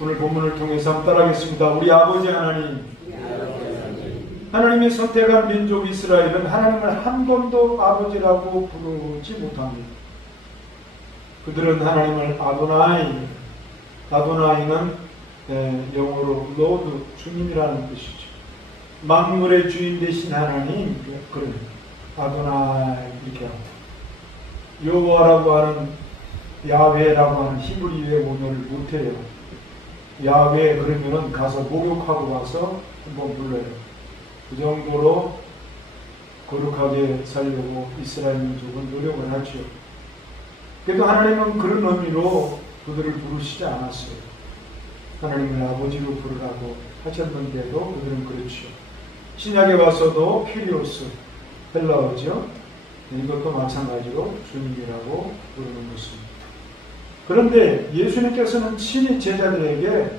오늘 본문을 통해서 한번 따라하겠습니다. 우리 아버지 하나님, 하나님이 선택한 민족 이스라엘은 하나님을 한 번도 아버지라고 부르지 못합니다. 그들은 하나님을 아도나이, 아도나이는 영어로 로드, 주님이라는 뜻이죠. 만물의 주인 되신 하나님, 그래 아도나이 이렇게 합니다. 여호와라고 하는, 야훼라고 하는 히브리어의 원어를 못해요. 야훼 그러면은 가서 목욕하고 와서 한번 불러요. 그 정도로 거룩하게 살려고 이스라엘 민족은 노력을 하죠. 그래도 하나님은 그런 의미로 그들을 부르시지 않았어요. 하나님을 아버지로 부르라고 하셨는데도 그들은 그렇죠. 신약에 와서도 피리오스, 헬라어죠. 이것도 마찬가지로 주님이라고 부르는 것입니다. 그런데 예수님께서는 친히 제자들에게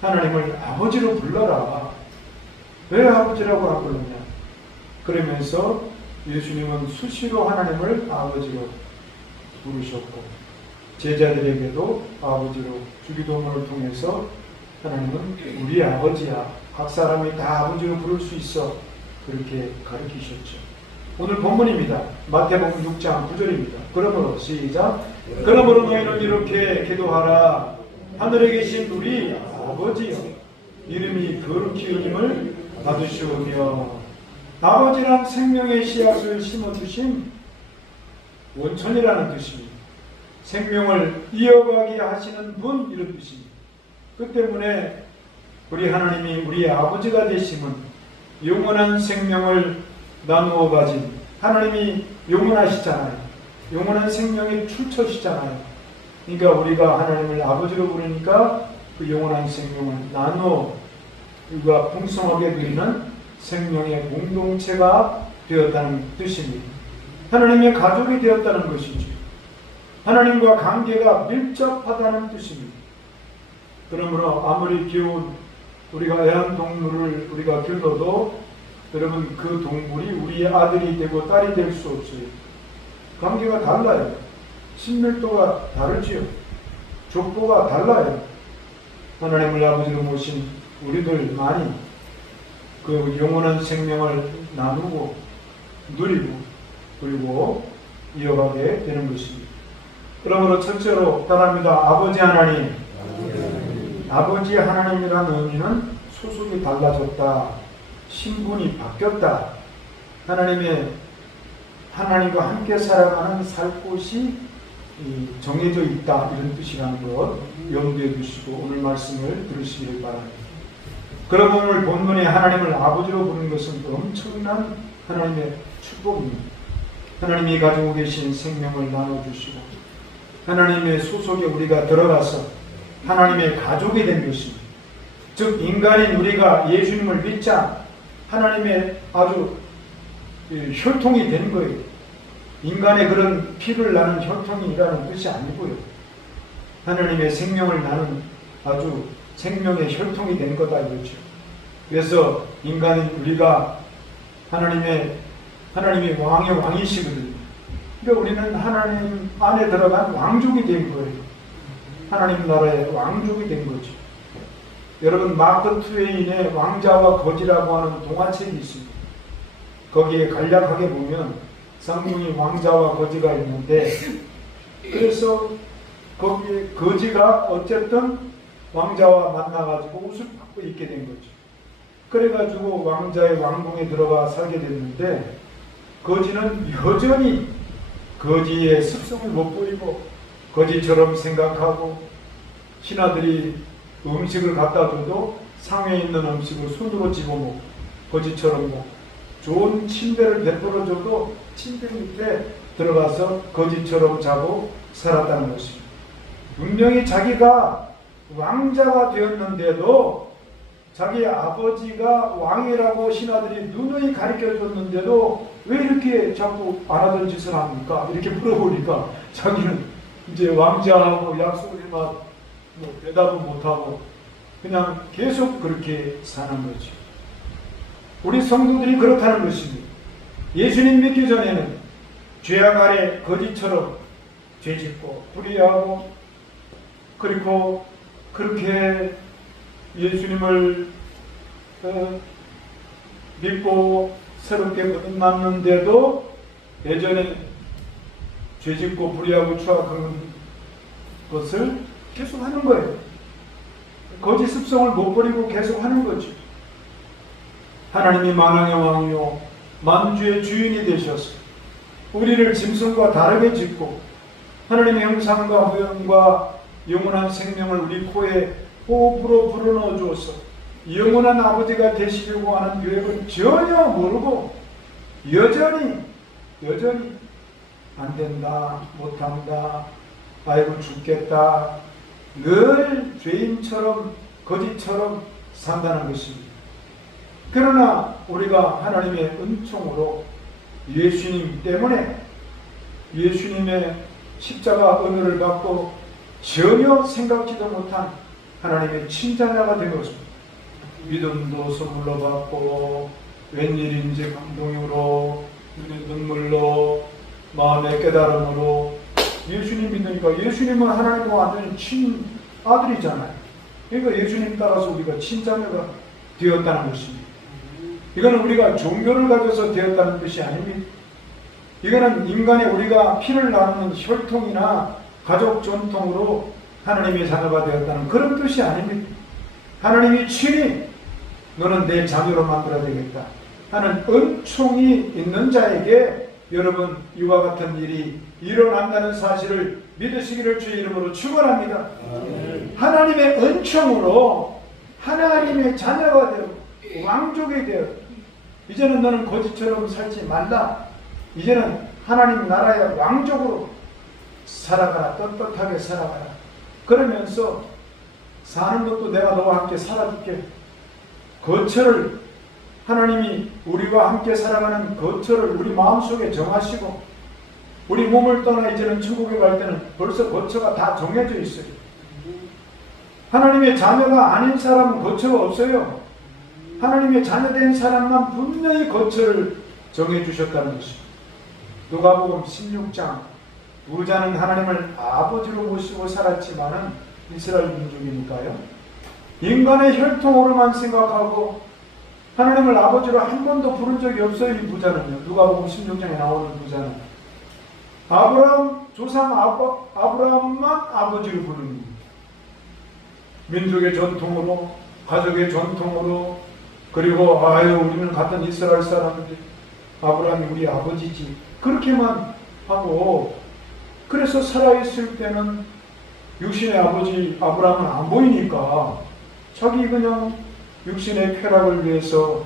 하나님을 아버지로 불러라. 왜 아버지라고 안 부르냐? 그러면서 예수님은 수시로 하나님을 아버지로 부르셨고, 제자들에게도 아버지로 주기도문을 통해서 하나님은 우리 아버지야, 각 사람이 다 아버지로 부를 수 있어, 그렇게 가르치셨죠. 오늘 본문입니다. 마태복음 6장 9절입니다. 그러므로 시작. 그러므로 너희는 이렇게 기도하라. 하늘에 계신 우리 아버지여, 이름이 거룩히 여김을 받으시오며. 아버지란 생명의 씨앗을 심어주신 원천이라는 뜻입니다. 생명을 이어가게 하시는 분, 이런 뜻입니다. 그 때문에 우리 하나님이 우리 아버지가 되심은 영원한 생명을 나누어 가진, 하나님이 영원하시잖아요. 영원한 생명의 출처시잖아요. 그러니까 우리가 하나님을 아버지로 부르니까 그 영원한 생명을 나누어 우리가 풍성하게 누리는 생명의 공동체가 되었다는 뜻입니다. 하나님의 가족이 되었다는 것이죠. 하나님과 관계가 밀접하다는 뜻입니다. 그러므로 아무리 귀여운 우리가 애완동물을 우리가 길러도 여러분, 그 동물이 우리의 아들이 되고 딸이 될 수 없어요. 관계가 달라요. 친밀도가 다르지요. 족보가 달라요. 하나님을 아버지로 모신 우리들만이 그 영원한 생명을 나누고 누리고 그리고 이어가게 되는 것입니다. 그러므로 첫째로 따라합니다. 아버지 하나님. 아버지 하나님이라는 의미는 소속이 달라졌다. 신분이 바뀌었다. 하나님과 함께 살아가는 살 곳이 정해져 있다. 이런 뜻이라는 것 염두에 두시고 오늘 말씀을 들으시기를 바랍니다. 그럼 오늘 본문에 하나님을 아버지로 부르는 것은 엄청난 하나님의 축복입니다. 하나님이 가지고 계신 생명을 나눠주시고 하나님의 소속에 우리가 들어가서 하나님의 가족이 된 것입니다. 즉 인간인 우리가 예수님을 믿자 하나님의 아주 혈통이 된 거예요. 인간의 그런 피를 나는 혈통이라는 뜻이 아니고요. 하나님의 생명을 나는 아주 생명의 혈통이 된 거다 이거죠. 그래서 인간인 우리가 하나님의 왕의 왕이시거든요. 그러니까 우리는 하나님 안에 들어간 왕족이 된 거예요. 하나님 나라의 왕족이 된 거죠. 여러분, 마크 트웨인의 왕자와 거지라고 하는 동화책이 있습니다. 거기에 간략하게 보면 쌍둥이 왕자와 거지가 있는데, 그래서 거기에 거지가 어쨌든 왕자와 만나가지고 옷을 받고 있게 된 거죠. 그래가지고 왕자의 왕궁에 들어가 살게 됐는데, 거지는 여전히 거지의 습성을 못 버리고 거지처럼 생각하고, 신하들이 음식을 갖다 줘도 상에 있는 음식을 손으로 집어먹고 거지처럼 먹고, 좋은 침대를 베풀어 줘도 침대 밑에 들어가서 거지처럼 자고 살았다는 것입니다. 분명히 자기가 왕자가 되었는데도, 자기 아버지가 왕이라고 신하들이 누누이 가르쳐 줬는데도 왜 이렇게 자꾸 안 하던 짓을 합니까? 이렇게 물어보니까 자기는 이제 왕자하고 약속을 대답은 못하고 그냥 계속 그렇게 사는 거죠. 우리 성도들이 그렇다는 것입니다. 예수님 믿기 전에는 죄악 아래 거지처럼 죄짓고 불의하고 그리고 그렇게 예수님을 믿고 새롭게 만났는데도 예전에 죄짓고 불의하고 추악한 것을 계속 하는 거예요. 거짓 습성을 못 버리고 계속 하는 거죠. 하나님이 만왕의 왕이요 만주의 주인이 되셔서 우리를 짐승과 다르게 짓고 하나님의 형상과 모형과 영원한 생명을 우리 코에 호흡으로 불어넣어 주어서 영원한 아버지가 되시려고 하는 계획을 전혀 모르고 여전히 안 된다, 못한다, 아이고 죽겠다, 늘 죄인처럼 거짓처럼 산다는 것입니다. 그러나 우리가 하나님의 은총으로 예수님 때문에 예수님의 십자가 은혜를 받고 전혀 생각지도 못한 하나님의 친자녀가 된 것입니다. 믿음도 선물로 받고 웬일인지 감동으로 눈물로 마음의 깨달음으로 예수님 믿으니까 예수님은 하나님과 완전히 친아들이잖아요. 그러니까 예수님 따라서 우리가 친자녀가 되었다는 것입니다. 이거는 우리가 종교를 가져서 되었다는 뜻이 아닙니다. 이거는 인간의 우리가 피를 나누는 혈통이나 가족 전통으로 하나님의 자녀가 되었다는 그런 뜻이 아닙니다. 하나님이 친히 너는 내 자녀로 만들어야 되겠다 하는 은총이 있는 자에게 여러분 이와 같은 일이 일어난다는 사실을 믿으시기를 주의 이름으로 축원합니다. 하나님의 은총으로 하나님의 자녀가 되고 왕족이 되어 이제는 너는 거짓처럼 살지 말라. 이제는 하나님 나라의 왕족으로 살아가라. 떳떳하게 살아가라. 그러면서 사는 것도 내가 너와 함께 살아줄게. 거처를 하나님이 우리와 함께 살아가는 거처를 우리 마음속에 정하시고 우리 몸을 떠나 이제는 천국에 갈 때는 벌써 거처가 다 정해져 있어요. 하나님의 자녀가 아닌 사람은 거처가 없어요. 하나님의 자녀된 사람만 분명히 거처를 정해주셨다는 것입니다. 누가복음 16장 부자는 하나님을 아버지로 모시고 살았지만은 이스라엘 민족이니까요. 인간의 혈통으로만 생각하고 하나님을 아버지로 한 번도 부른 적이 없어요. 이 부자는요. 누가복음 16장에 나오는 부자는 아브라함 조상 아브라함만 아버지로 부릅니다. 민족의 전통으로 가족의 전통으로 그리고 우리는 같은 이스라엘 사람인데 아브라함이 우리 아버지지 그렇게만 하고 그래서 살아있을 때는 육신의 아버지 아브라함은 안 보이니까 자기 그냥 육신의 쾌락을 위해서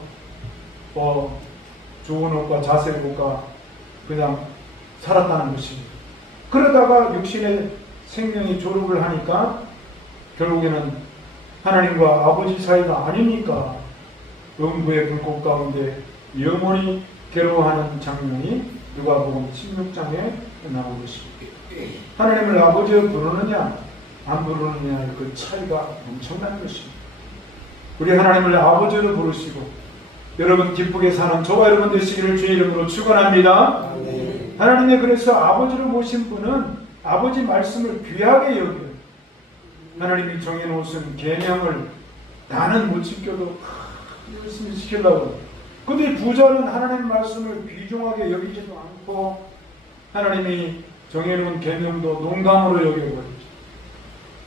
좋은 옷과 자세의 옷과 그냥 살았다는 것입니다. 그러다가 육신의 생명이 졸업을 하니까 결국에는 하나님과 아버지 사이가 아니니까 음부의 불꽃 가운데 영원히 괴로워하는 장면이 누가복음 16장에 나온 것입니다. 하나님을 아버지로 부르느냐 안 부르느냐의 그 차이가 엄청난 것입니다. 우리 하나님을 아버지로 부르시고 여러분 기쁘게 사는 저와 여러분 되시기를 주의 이름으로 축원합니다. 하나님의 그래서 아버지로 모신 분은 아버지 말씀을 귀하게 여겨요. 하나님이 정해놓으신 계명을 나는 못 지켜도 열심히 지키려고. 근데 부자는 하나님 말씀을 귀중하게 여기지도 않고 하나님이 정해놓은 계명도 농담으로 여겨버리죠.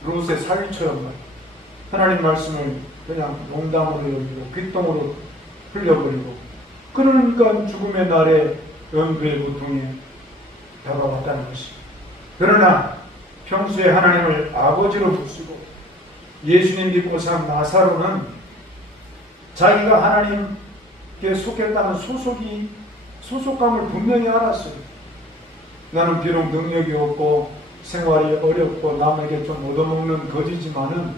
롯의 사위처럼 말이에요. 하나님 말씀을 그냥 농담으로 여기고 귓동으로 흘려버리고 그러니까 죽음의 날에 연구의 고통에 다가왔다는 것입니다. 그러나 평소에 하나님을 아버지로 부르시고 예수님 믿고 산 나사로는 자기가 하나님께 속했다는 소속감을 분명히 알았어요. 나는 비록 능력이 없고 생활이 어렵고 남에게 좀 얻어먹는 거지지만은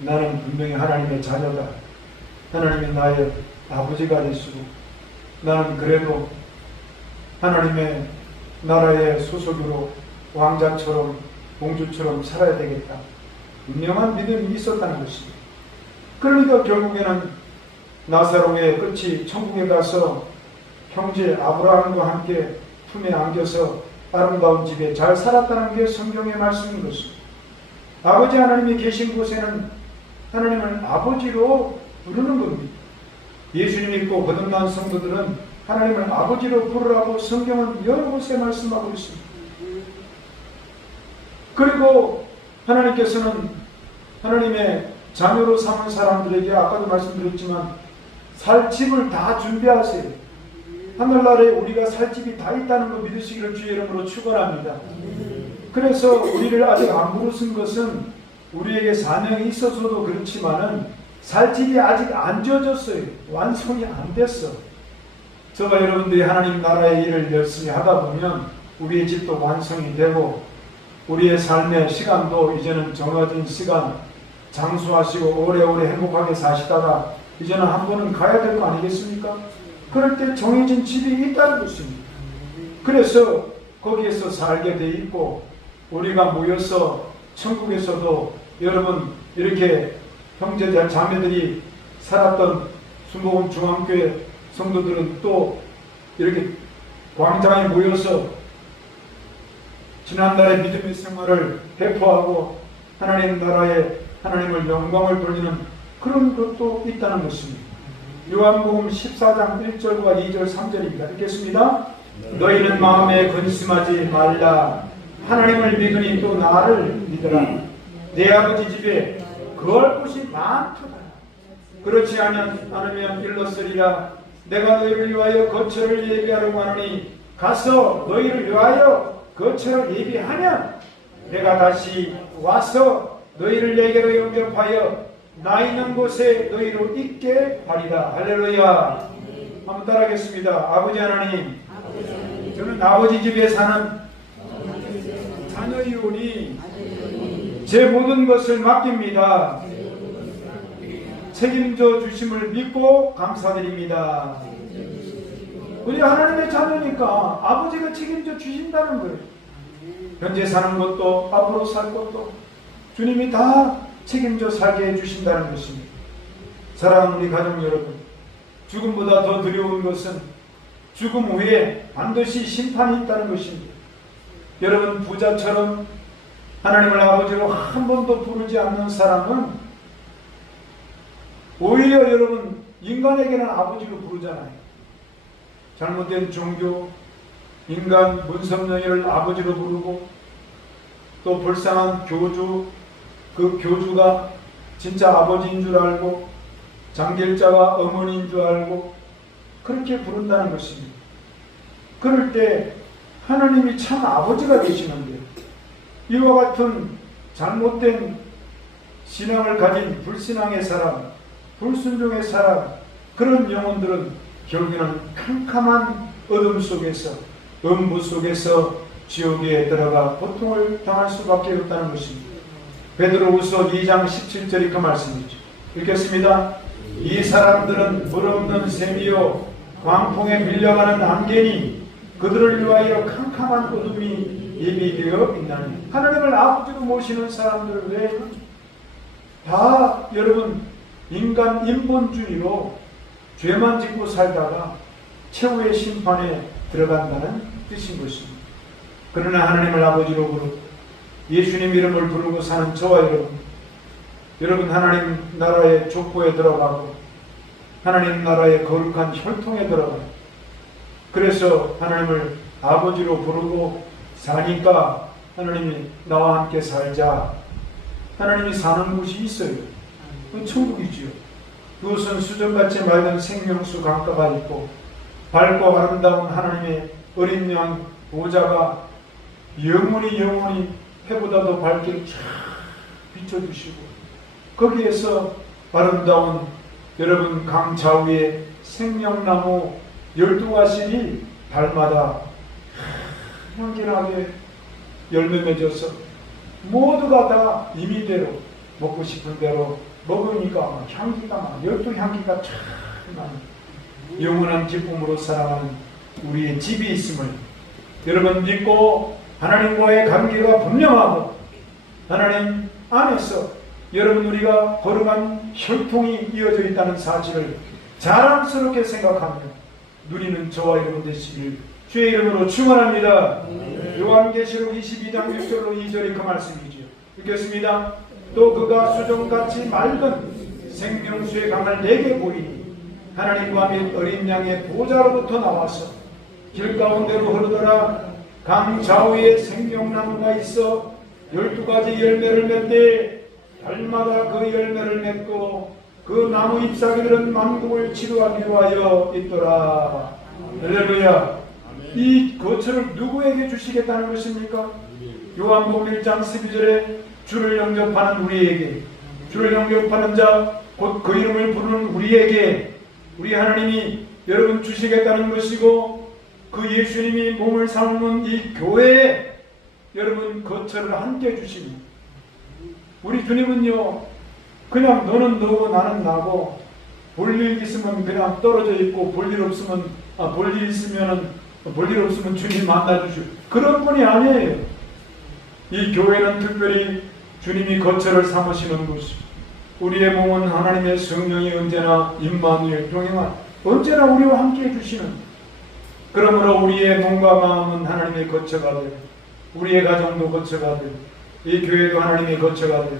나는 분명히 하나님의 자녀다. 하나님이 나의 아버지가 되시고 나는 그래도 하나님의 나라의 소속으로 왕자처럼 공주처럼 살아야 되겠다. 분명한 믿음이 있었다는 것입니다. 그러니까 결국에는 나사로의 끝이 천국에 가서 형제 아브라함과 함께 품에 안겨서 아름다운 집에 잘 살았다는 게 성경의 말씀인 것입니다. 아버지 하나님이 계신 곳에는 하나님을 아버지로 부르는 겁니다. 예수님 믿고 거듭난 성도들은 하나님을 아버지로 부르라고 성경은 여러 곳에 말씀하고 있습니다. 그리고 하나님께서는 하나님의 자녀로 삼은 사람들에게 아까도 말씀드렸지만 살 집을 다 준비하세요. 하늘나라에 우리가 살 집이 다 있다는 거 믿으시기를 주의 이름으로 축원합니다. 그래서 우리를 아직 안 부르신 것은 우리에게 사명이 있어서도 그렇지만은 살 집이 아직 안 지어졌어요. 완성이 안 됐어. 저와 여러분들이 하나님 나라의 일을 열심히 하다 보면 우리의 집도 완성이 되고 우리의 삶의 시간도 이제는 정해진 시간 장수하시고 오래오래 행복하게 사시다가 이제는 한 번은 가야 될 거 아니겠습니까? 그럴 때 정해진 집이 있다는 것입니다. 그래서 거기에서 살게 돼 있고 우리가 모여서 천국에서도 여러분 이렇게 형제 자매들이 살았던 순복음 중앙교회 성도들은 또 이렇게 광장에 모여서 지난날의 믿음의 생활을 배포하고 하나님 나라에 하나님을 영광을 돌리는 그런 것도 있다는 것입니다. 요한복음 14장 1절과 2절 3절입니다. 읽겠습니다. 너희는 마음에 근심하지 말라. 하나님을 믿으니 또 나를 믿으라. 내 아버지 집에 거할 곳이 많도다. 그렇지 않으면 일렀으리라. 내가 너희를 위하여 거처를 예비하려고 하노니 가서 너희를 위하여 거처를 예비하면 내가 다시 와서 너희를 내게로 영접하여 나 있는 곳에 너희로 있게 하리라. 할렐루야. 한번 따라하겠습니다. 아버지 하나님, 저는 아버지 집에 사는 자녀이오니 제 모든 것을 맡깁니다. 책임져 주심을 믿고 감사드립니다. 우리 하나님의 자녀니까 아버지가 책임져 주신다는 거예요. 현재 사는 것도 앞으로 살 것도 주님이 다 책임져 살게 해주신다는 것입니다. 사랑하는 우리 가족 여러분, 죽음보다 더 두려운 것은 죽음 후에 반드시 심판이 있다는 것입니다. 여러분 부자처럼 하나님을 아버지로 한 번도 부르지 않는 사람은 오히려 여러분 인간에게는 아버지로 부르잖아요. 잘못된 종교, 인간 문성명예를 아버지로 부르고 또 불쌍한 교주, 그 교주가 진짜 아버지인 줄 알고 장길자가 어머니인 줄 알고 그렇게 부른다는 것입니다. 그럴 때 하나님이 참 아버지가 되시는데 이와 같은 잘못된 신앙을 가진 불신앙의 사람, 불순종의 사람, 그런 영혼들은 결국에는 캄캄한 어둠 속에서 음부 속에서 지옥에 들어가 고통을 당할 수밖에 없다는 것입니다. 베드로후서 2장 17절이 그 말씀이죠. 읽겠습니다. 이 사람들은 물 없는 샘이요 광풍에 밀려가는 안개니 그들을 위하여 캄캄한 어둠이 예비되어 있나니. 하나님을 아버지로 모시는 사람들 외에는 다 여러분 인간 인본주의로 죄만 짓고 살다가 최후의 심판에 들어간다는 뜻인 것입니다. 그러나 하나님을 아버지로 부르고 예수님 이름을 부르고 사는 저와 여러분 하나님 나라의 족보에 들어가고 하나님 나라의 거룩한 혈통에 들어가고 그래서 하나님을 아버지로 부르고 사니까 하나님이 나와 함께 살자. 하나님이 사는 곳이 있어요. 그 천국이지요. 그것은 수정같이 맑은 생명수 강가가 있고 밝고 아름다운 하나님의 어린 양 보좌가 영원히 해보다 더 밝게 쫙 비춰주시고 거기에서 아름다운 여러분 강 좌우에 생명나무 12가지이 달마다 향기나게 열매 맺어서 모두가 다 임의대로 먹고 싶은 대로 먹으니까 막 향기가 막 12향기가 쫙 나는 영원한 기쁨으로 살아가는 우리의 집이 있음을 여러분 믿고 하나님과의 관계가 분명하고 하나님 안에서 여러분 우리가 거룩한 혈통이 이어져 있다는 사실을 자랑스럽게 생각하며 누리는 저와 여러분 되시길 주의 이름으로 축원합니다. 요한계시록 22장 6절로 2절이 그 말씀이지요. 읽겠습니다. 또 또 그가 수정같이 맑은 생명수의 강을 내게 보이니 하나님과 및 어린 양의 보좌로부터 나와서 길 가운데로 흐르더라. 강 좌우에 생명나무가 있어 12가지 열매를 맺되 달마다 그 열매를 맺고 그 나무 잎사귀들은 만국을 치료하기 위하여 있더라. 할렐루야. 이 거처를 누구에게 주시겠다는 것입니까? 요한복음 1장 12절에 주를 영접하는 우리에게, 주를 영접하는 자 곧 그 이름을 부르는 우리에게 우리 하나님이 여러분 주시겠다는 것이고, 그 예수님이 몸을 삼는 이 교회에 여러분 거처를 함께 주시니, 우리 주님은요 그냥 너는 너고 나는 나고 볼일 있으면 그냥 떨어져 있고 볼일 없으면 볼일 없으면 주님 만나주시고 그런 분이 아니에요. 이 교회는 특별히 주님이 거처를 삼으시는 곳. 우리의 몸은 하나님의 성령이 언제나 임마누엘 동행한 언제나 우리와 함께 해주시는, 그러므로 우리의 몸과 마음은 하나님의 거처가 되고 우리의 가정도 거처가 되고 이 교회도 하나님의 거처가 되고,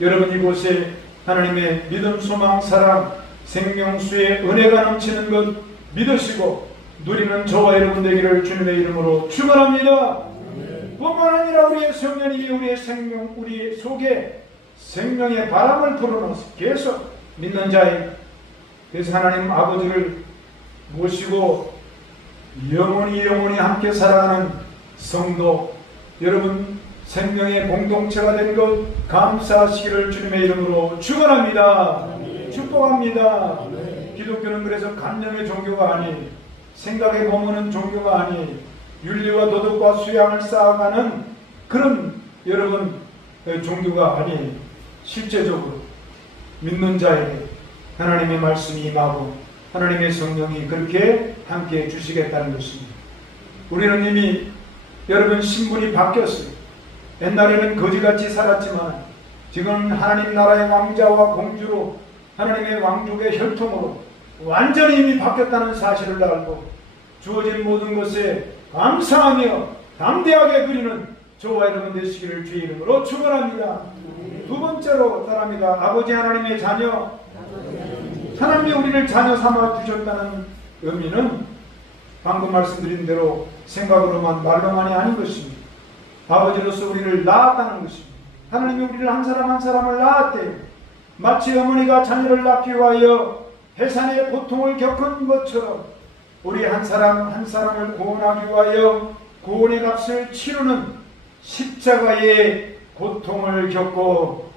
여러분 이곳에 하나님의 믿음, 소망, 사랑, 생명수의 은혜가 넘치는 것 믿으시고 누리는 저와 여러분 되기를 주님의 이름으로 축원합니다. 뿐만 아니라 우리의 성령님이 우리의 생명, 우리 속에 생명의 바람을 불어넣어서 계속 믿는 자에게, 그래서 하나님 아버지를 모시고 영원히 함께 살아가는 성도 여러분 생명의 공동체가 된 것 감사하시기를 주님의 이름으로 축원합니다. 축복합니다. 기독교는 그래서 감정의 종교가 아니에요. 생각에 머무는 종교가 아니에요. 윤리와 도덕과 수양을 쌓아가는 그런 여러분 종교가 아니에요. 실제적으로 믿는 자에게 하나님의 말씀이 임하고 하나님의 성령이 그렇게 함께 주시겠다는 것입니다. 우리는 이미 여러분 신분이 바뀌었어요. 옛날에는 거지같이 살았지만 지금 하나님 나라의 왕자와 공주로 하나님의 왕족의 혈통으로 완전히 이미 바뀌었다는 사실을 알고 주어진 모든 것에 감사하며 담대하게 누리는 저와 여러분 되시기를 주의 이름으로 축원합니다. 두 번째로 따릅니다. 아버지 하나님의 자녀, 하나님이 우리를 자녀 삼아 주셨다는 의미는 방금 말씀드린 대로 생각으로만 말로만이 아닌 것입니다. 아버지로서 우리를 낳았다는 것입니다. 하나님이 우리를 한 사람 한 사람을 낳았대요. 마치 어머니가 자녀를 낳기 위하여 해산의 고통을 겪은 것처럼 우리 한 사람 한 사람을 구원하기 위하여 구원의 값을 치르는 십자가의 고통을 겪고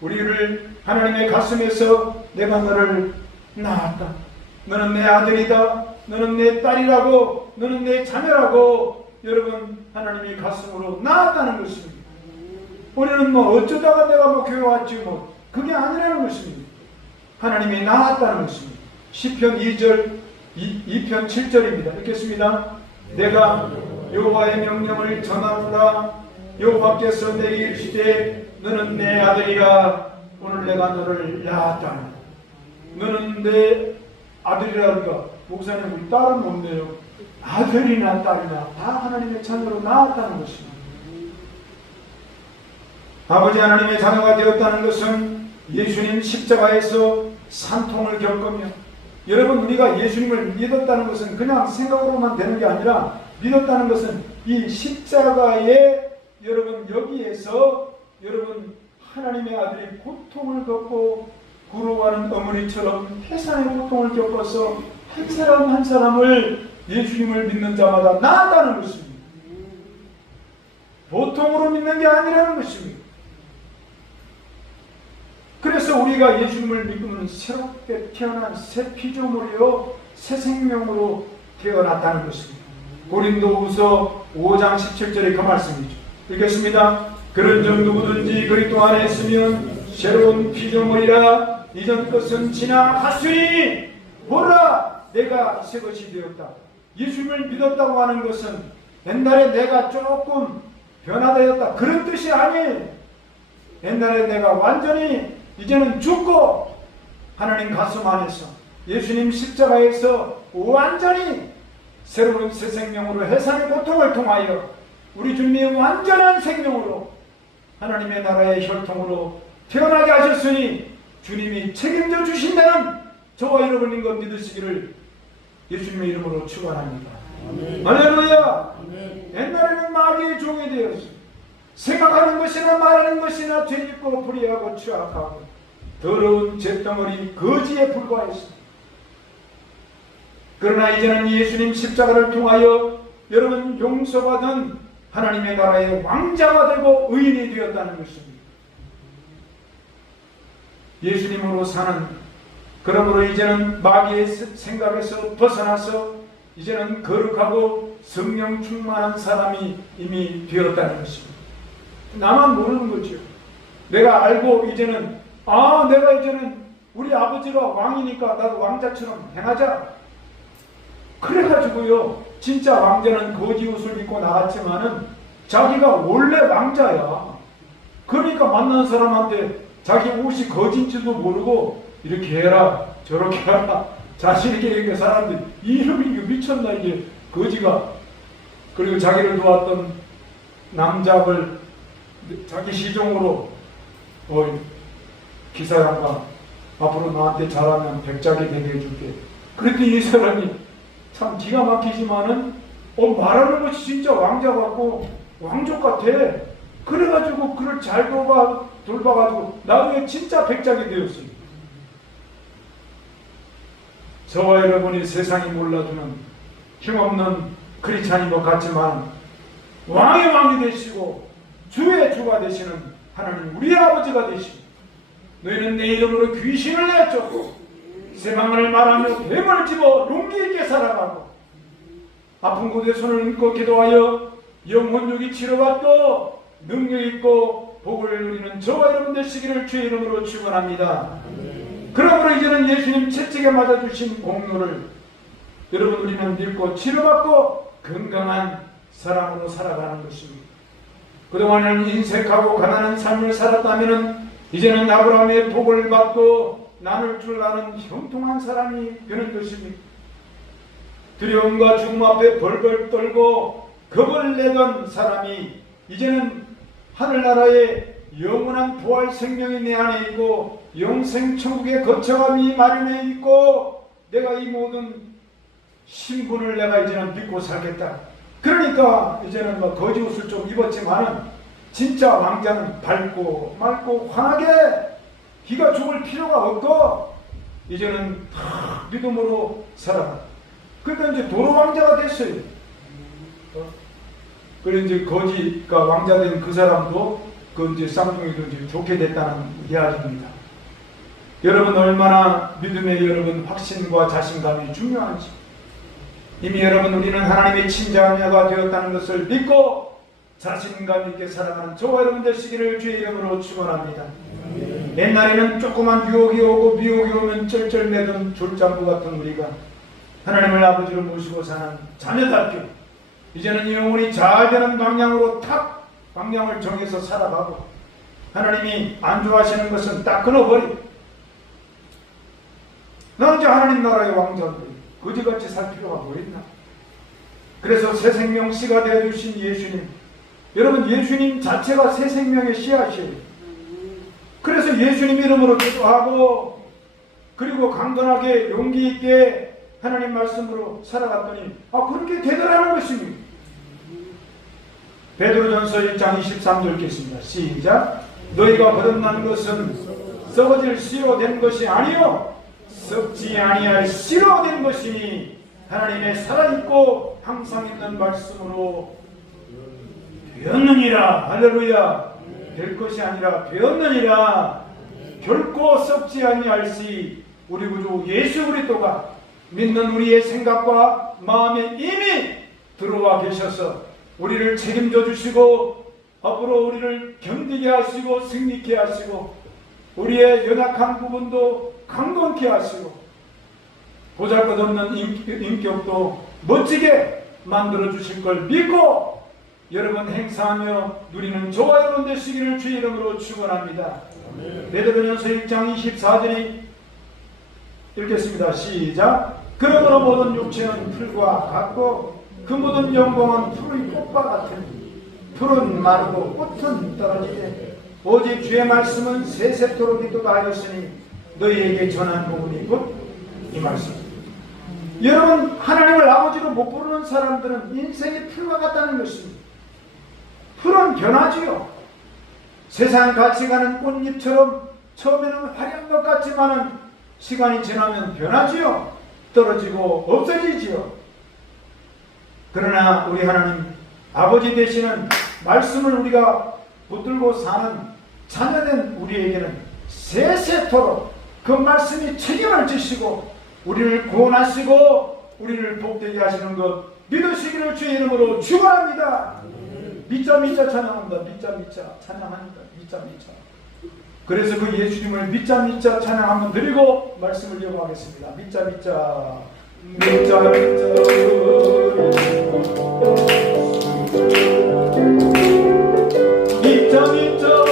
우리를 하나님의 가슴에서 내가 너를 낳았다. 너는 내 아들이다. 너는 내 딸이라고. 너는 내 자녀라고 여러분 하나님의 가슴으로 낳았다는 것입니다. 우리는 뭐 어쩌다가 내가 뭐 교회 왔지 뭐 그게 아니라는 것입니다. 하나님이 낳았다는 것입니다. 시편 2편 7절입니다. 읽겠습니다. 내가 여호와의 명령을 전하노라. 여호와께서 내게 이르시되 너는 내 아들이라. 오늘 내가 너를 낳았다. 너는 내 아들이라니까 목사님 우리 딸은 없네요. 아들이나 딸이나 다 하나님의 자녀로 낳았다는 것입니다. 아버지 하나님의 자녀가 되었다는 것은 예수님 십자가에서 산통을 겪으며, 여러분 우리가 예수님을 믿었다는 것은 그냥 생각으로만 되는 게 아니라 믿었다는 것은 이 십자가에 여러분 여기에서 여러분 하나님의 아들이 고통을 겪고 구로가는 어머니처럼 해산의 고통을 겪어서 한 사람 한 사람을 예수님을 믿는 자마다 낳았다는 것입니다. 보통으로 믿는 게 아니라는 것입니다. 그래서 우리가 예수님을 믿으면 새롭게 태어난 새 피조물이요 새 생명으로 태어났다는 것입니다. 고린도후서 5장 17절에 그 말씀이죠. 읽겠습니다. 그런즉 누구든지 그리스도 안에 있으면 새로운 피조물이라. 이전 것은 지나갔으니 보라 내가 새 것이 되었다. 예수님을 믿었다고 하는 것은 옛날에 내가 조금 변화되었다 그런 뜻이 아니에요. 옛날에 내가 완전히 이제는 죽고 하나님 가슴 안에서 예수님 십자가에서 완전히 새로운 새 생명으로 해산의 고통을 통하여 우리 주님의 완전한 생명으로 하나님의 나라의 혈통으로 태어나게 하셨으니 주님이 책임져 주신다는 저와 여러분인 것 믿으시기를 예수님의 이름으로 축원합니다. 할렐루야. 옛날에는 마귀의 종이 되었어. 생각하는 것이나 말하는 것이나 죄짓고 불의하고 취악하고 더러운 잿덩어리 거지에 불과했어. 그러나 이제는 예수님 십자가를 통하여 여러분 용서받은 하나님의 나라의 왕자가 되고 의인이 되었다는 것입니다. 예수님으로 사는, 그러므로 이제는 마귀의 생각에서 벗어나서 이제는 거룩하고 성령 충만한 사람이 이미 되었다는 것입니다. 나만 모르는 거죠. 내가 알고 이제는 내가 이제는 우리 아버지가 왕이니까 나도 왕자처럼 행하자. 그래가지고요, 진짜 왕자는 거지 옷을 입고 나왔지만은 자기가 원래 왕자야. 그러니까 만난 사람한테 자기 옷이 거진지도 모르고 이렇게 해라 저렇게 해라 자신에게 이렇게 사람들이 이놈이 이거 미쳤나 이게 거지가. 그리고 자기를 도왔던 남작을 자기 시종으로 기사양과 앞으로 나한테 잘하면 백작이 되게 해줄게. 그랬더니 이 사람이 참 기가 막히지만은 말하는 것이 진짜 왕자 같고 왕족 같아. 그래가지고 그를 잘 돌봐가지고 나중에 진짜 백작이 되었어요. 저와 여러분이 세상이 몰라주는 힘없는 크리스찬인 것 같지만 왕의 왕이 되시고 주의 주가 되시는 하나님 우리의 아버지가 되시고 너희는 내 이름으로 귀신을 내쫓고 세방을 말하며 뱀을 집어 용기 있게 살아가고 아픈 곳에 손을 얹고 기도하여 영혼육이 치료받고 능력 있고 복을 누리는 저와 여러분 되시기를 주의 이름으로 축원합니다. 그러므로 이제는 예수님 채찍에 맞아주신 공로를 여러분 우리는 믿고 치료받고 건강한 사람으로 살아가는 것입니다. 그동안은 인색하고 가난한 삶을 살았다면 이제는 아브라함의 복을 받고 나눌 줄 아는 형통한 사람이 되는 것입니다. 두려움과 죽음 앞에 벌벌 떨고 겁을 내던 사람이 이제는 하늘나라의 영원한 부활 생명이 내 안에 있고 영생 천국의 거처감이 마련해 있고 내가 이 모든 신분을 내가 이제는 믿고 살겠다. 그러니까 이제는 거지 옷을 좀 입었지만은 진짜 왕자는 밝고 맑고 환하게 기가 죽을 필요가 없고 이제는 다 믿음으로 살아가. 그러니까 이제 도로 왕자가 됐어요. 그래 이제 거지가 왕자 된 그 사람도 그 이제 쌍둥이도 이제 좋게 됐다는 이야기입니다. 여러분 얼마나 믿음의 여러분 확신과 자신감이 중요한지 이미 여러분 우리는 하나님의 친자녀가 되었다는 것을 믿고 자신감 있게 살아가는 저와 여러분 되시기를 주의 이름으로 축원합니다. 옛날에는 조그만 유혹이 오고 미혹이 오면 쩔쩔매던 졸장부 같은 우리가 하나님을 아버지로 모시고 사는 자녀답게 이제는 영혼이 잘 되는 방향으로 탁 방향을 정해서 살아가고 하나님이 안 좋아하시는 것은 딱 끊어버리고 나는 이제 하나님 나라의 왕자인데 거지같이 살 필요가 뭐 있나. 그래서 새 생명 씨가 되어주신 예수님, 여러분 예수님 자체가 새 생명의 씨앗이에요. 그래서 예수님 이름으로 기도하고 그리고 강건하게 용기 있게 하나님 말씀으로 살아갔더니 그렇게 되더라는 것입니다. 베드로전서 1장 23절 읽겠습니다. 시작. 너희가 거듭난 것은 썩어질 씨로 된 것이 아니요 썩지 아니할 씨로 된 것이니 하나님의 살아있고 항상 있는 말씀으로 되었느니라. 할렐루야. 될 것이 아니라 되었느니라. 결코 썩지 아니할 씨 우리 구주 예수 그리스도가 믿는 우리의 생각과 마음에 이미 들어와 계셔서 우리를 책임져 주시고 앞으로 우리를 견디게 하시고 승리케 하시고 우리의 연약한 부분도 강건케 하시고 보잘것없는 인격도 멋지게 만들어 주실 걸 믿고 여러분 행사하며 누리는 저와 여러분 되시기를 주의 이름으로 축원합니다. 베드로전서 1장 24절이 읽겠습니다. 시작. 그러므로 모든 육체는 풀과 같고 그 모든 영광은 푸른 꽃과 같으니 풀은 마르고 꽃은 떨어지되 오직 주의 말씀은 세세토록 있도다 하였으니 너희에게 전한 복음이 곧 이 말씀. 여러분, 하나님을 아버지로 못 부르는 사람들은 인생이 풀과 같다는 것입니다. 풀은 변하지요. 세상 같이 가는 꽃잎처럼 처음에는 화려한 것 같지만은 시간이 지나면 변하지요. 떨어지고 없어지지요. 그러나 우리 하나님 아버지 되시는 말씀을 우리가 붙들고 사는 자녀된 우리에게는 세세토록 그 말씀이 책임을 지시고 우리를 구원하시고 우리를 복되게 하시는 것 믿으시기를 주의 이름으로 축원합니다. 미자 미자 찬양합니다. 미자 미자 찬양합니다. 미자 미자. 그래서 그 예수님을 미자 미자 찬양 한번 드리고 말씀을 이어가겠습니다. 미자 미자 미자 미자 미자 미자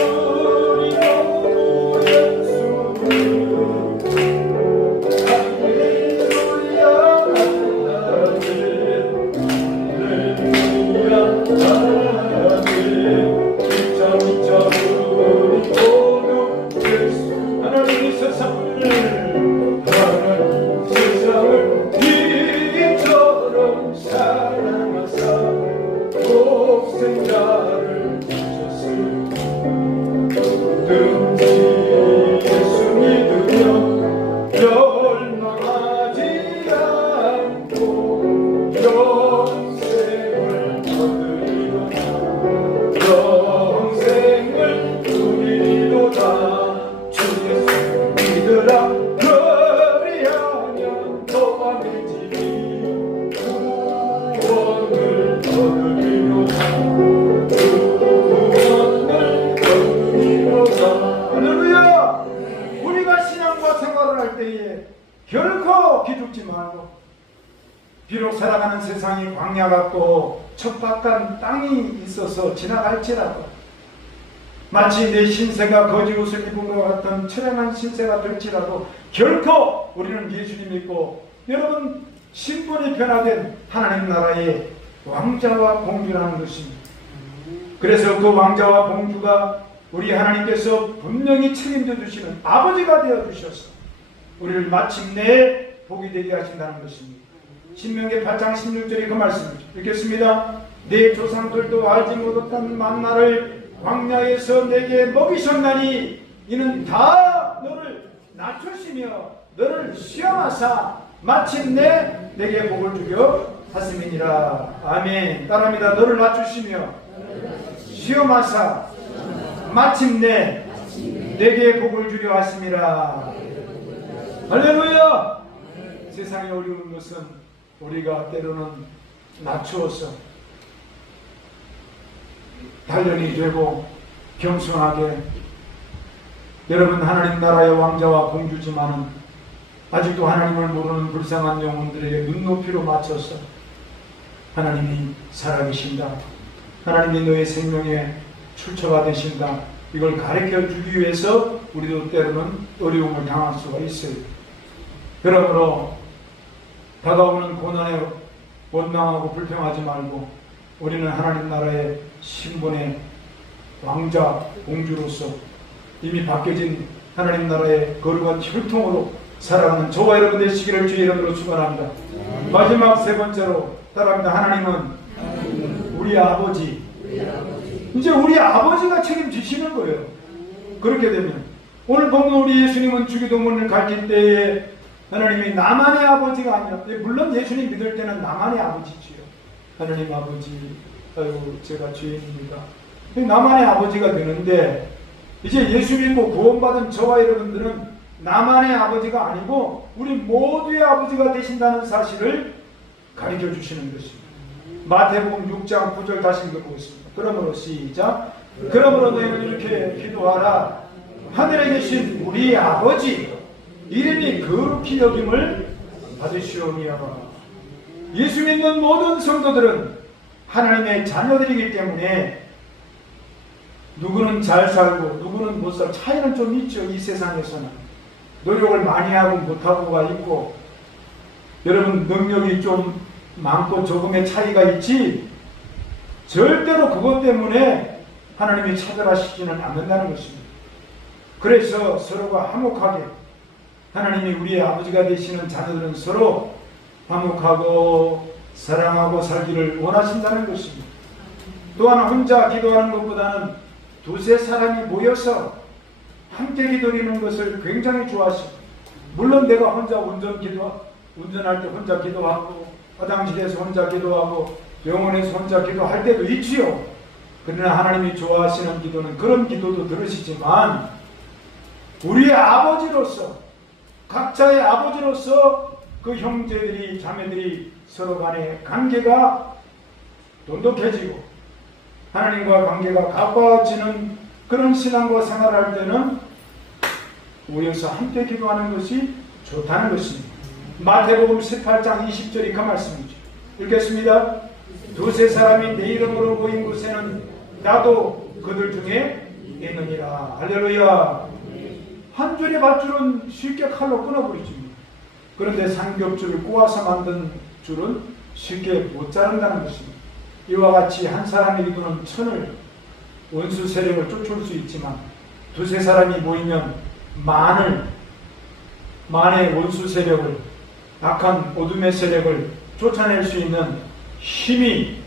결코 기죽지 말고, 비록 살아가는 세상이 광야 같고 척박한 땅이 있어서 지나갈지라도 마치 내 신세가 거지 옷을 입은 것 같은 처량한 신세가 될지라도 결코 우리는 예수님 믿고 여러분 신분이 변화된 하나님 나라의 왕자와 공주라는 것입니다. 그래서 그 왕자와 공주가 우리 하나님께서 분명히 책임져 주시는 아버지가 되어 주셔서 우리를 마침내 복이 되게 하신다는 것입니다. 신명기 8장 16절에 그 말씀이죠. 읽겠습니다. 내 조상들도 알지 못했던 만나를 광야에서 내게 먹이셨나니 이는 다 너를 낮추시며 너를 시험하사 마침내 내게 복을 주려 하심이니라. 아멘. 따라합니다. 너를 낮추시며 시험하사 마침내 내게 복을 주려 하심이라. 할렐루야! 세상에 어려운 것은 우리가 때로는 낮추어서 단련이 되고 겸손하게 여러분 하나님 나라의 왕자와 공주지만은 아직도 하나님을 모르는 불쌍한 영혼들에게 눈높이로 맞춰서 하나님이 살아계신다. 하나님이 너의 생명의 출처가 되신다. 이걸 가르쳐 주기 위해서 우리도 때로는 어려움을 당할 수가 있어요. 그러므로 다가오는 고난에 원망하고 불평하지 말고 우리는 하나님 나라의 신분의 왕자, 공주로서 이미 바뀌어진 하나님 나라의 거룩한 혈통으로 살아가는 저와 여러분 되시기를 주의 이름으로 축원합니다. 마지막 세 번째로 따라합니다. 하나님은 우리 아버지. 이제 우리 아버지가 책임지시는 거예요. 그렇게 되면 오늘 보면 우리 예수님은 주기도문을 가르칠 때에 하나님이 나만의 아버지가 아니라, 물론 예수님 믿을 때는 나만의 아버지지요. 하나님 아버지, 아이고 제가 죄인입니다. 나만의 아버지가 되는데 이제 예수 믿고 구원받은 저와 여러분들은 나만의 아버지가 아니고 우리 모두의 아버지가 되신다는 사실을 가르쳐 주시는 것입니다. 마태복음 6장 9절 다시 읽어보겠습니다. 그러므로 시작. 그러므로 너희는 이렇게 기도하라. 하늘에 계신 우리 아버지 이름이 거룩히 여김을 받으시오며. 예수 믿는 모든 성도들은 하나님의 자녀들이기 때문에 누구는 잘 살고 누구는 못 살고 차이는 좀 있죠. 이 세상에서는 노력을 많이 하고 못하고가 있고 여러분 능력이 좀 많고 조금의 차이가 있지 절대로 그것 때문에 하나님이 차별하시지는 않는다는 것입니다. 그래서 서로가 화목하게, 하나님이 우리의 아버지가 되시는 자녀들은 서로 화목하고 사랑하고 살기를 원하신다는 것입니다. 또한 혼자 기도하는 것보다는 두세 사람이 모여서 함께 기도하는 것을 굉장히 좋아하십니다. 물론 내가 혼자 운전할 때 혼자 기도하고, 화장실에서 혼자 기도하고, 병원에서 혼자 기도할 때도 있지요. 그러나 하나님이 좋아하시는 기도는 그런 기도도 들으시지만, 우리의 아버지로서, 각자의 아버지로서 그 형제들이, 자매들이 서로 간의 관계가 돈독해지고 하나님과 관계가 가까워지는 그런 신앙과 생활을 할 때는 모여서 함께 기도하는 것이 좋다는 것입니다. 마태복음 18장 20절이 그 말씀이죠. 읽겠습니다. 두세 사람이 내 이름으로 모인 곳에는 나도 그들 중에 있느니라. 할렐루야. 한 줄의 밧줄은 쉽게 칼로 끊어버리죠. 그런데 삼겹줄을 꼬아서 만든 줄은 쉽게 못 자른다는 것입니다. 이와 같이 한 사람의 기도는 천을, 원수 세력을 쫓을 수 있지만 두세 사람이 모이면 만의 원수 세력을, 악한 어둠의 세력을 쫓아낼 수 있는 힘이,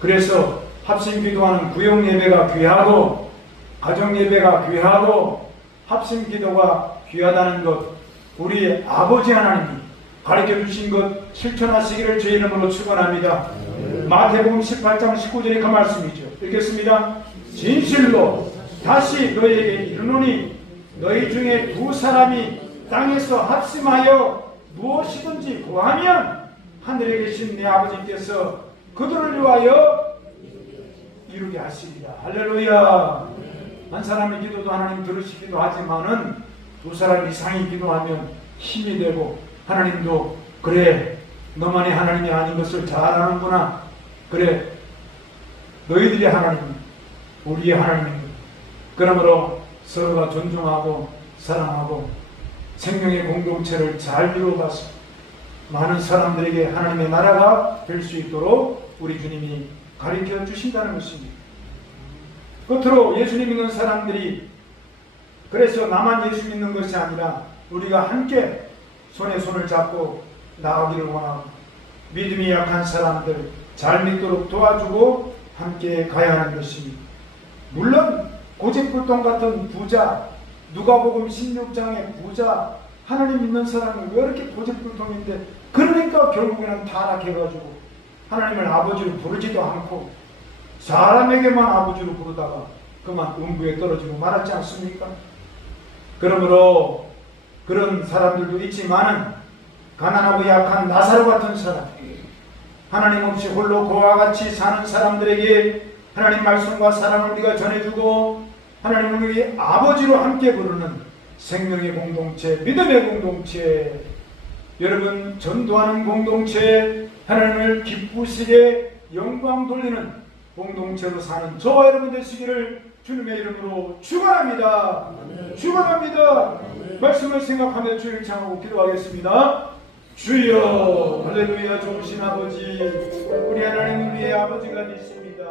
그래서 합심 기도하는 구역 예배가 귀하고 가정 예배가 귀하고 합심 기도가 귀하다는 것, 우리 아버지 하나님이 가르쳐 주신 것 실천하시기를 주의 이름으로 축원합니다. 마태복음 18장 19절의 그 말씀이죠. 읽겠습니다. 진실로 다시 너희에게 이르노니 너희 중에 두 사람이 땅에서 합심하여 무엇이든지 구하면 하늘에 계신 내 아버지께서 그들을 위하여 이루게 하시리라. 할렐루야. 한 사람의 기도도 하나님 들으시기도 하지만은 두 사람 이상이 기도하면 힘이 되고, 하나님도 그래 너만이 하나님이 아닌 것을 잘 아는구나, 그래 너희들이 하나님, 우리의 하나님입니다. 그러므로 서로가 존중하고 사랑하고 생명의 공동체를 잘 이루어가서 많은 사람들에게 하나님의 나라가 될 수 있도록 우리 주님이 가르쳐 주신다는 것입니다. 끝으로 예수님 믿는 사람들이, 그래서 나만 예수 믿는 것이 아니라 우리가 함께 손에 손을 잡고 나아가기를 원하고, 믿음이 약한 사람들 잘 믿도록 도와주고 함께 가야 하는 것입니다. 물론 고집불통 같은 부자, 누가복음 16장의 부자, 하나님 믿는 사람이 왜 이렇게 고집불통인데, 그러니까 결국에는 타락해가지고 하나님을 아버지로 부르지도 않고 사람에게만 아버지로 부르다가 그만 음부에 떨어지고 말았지 않습니까? 그러므로 그런 사람들도 있지만은 가난하고 약한 나사로 같은 사람, 하나님 없이 홀로 그와 같이 사는 사람들에게 하나님 말씀과 사랑을 우리가 전해주고 하나님을 우리 아버지로 함께 부르는 생명의 공동체, 믿음의 공동체, 여러분 전도하는 공동체, 하나님을 기쁘시게 영광 돌리는 공동체로 사는 저와 여러분 되시기를 주님의 이름으로 축원합니다. 축원합니다. 말씀을 생각하며 주를 찬양하고 기도하겠습니다. 주여, 할렐루야. 좋으신 아버지, 우리 하나님, 우리의 아버지가 되십니다.